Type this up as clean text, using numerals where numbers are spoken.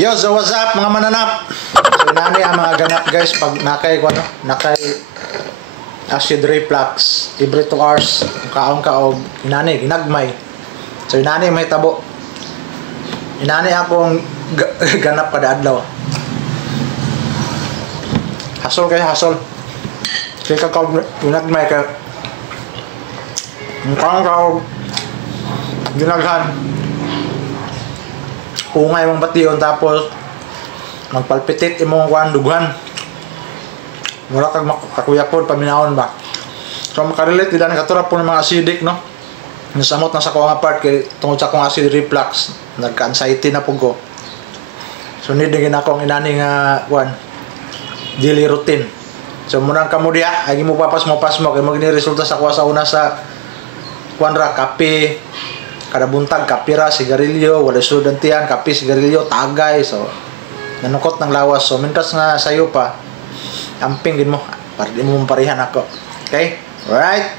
Yo, so what's up mga mananap? So nani ang mga ganap guys pag nakay acid reflux every 2 hours kaong inani ginagmay. So inani may tabo. Inani akong ganap kada adlaw. Hasol kaya ka ginagmay ka kaong ginaghan ungay mong bation tapos magpalpitit imong kuan dughan mura kag kakuyapon paminahon ba. So makarelate dila nakatura po ng mga acidic no nasamot na sa ko nga part kay tungod sa akong acid reflux nagka-anxiety na pug ko. So need din akong inani nga kuan daily routine. So munang kamo diha agi mo papas mo kay magni resulta sa kuha sa una sa kuan ra kape kada buntag kapira, sigarilyo, wala sudantian, kape, sigarilyo, tagay. So, nanukot ng lawas. So, mintas nga sayo pa, amping din mo. Para di mo maparihan ako. Okay? Alright?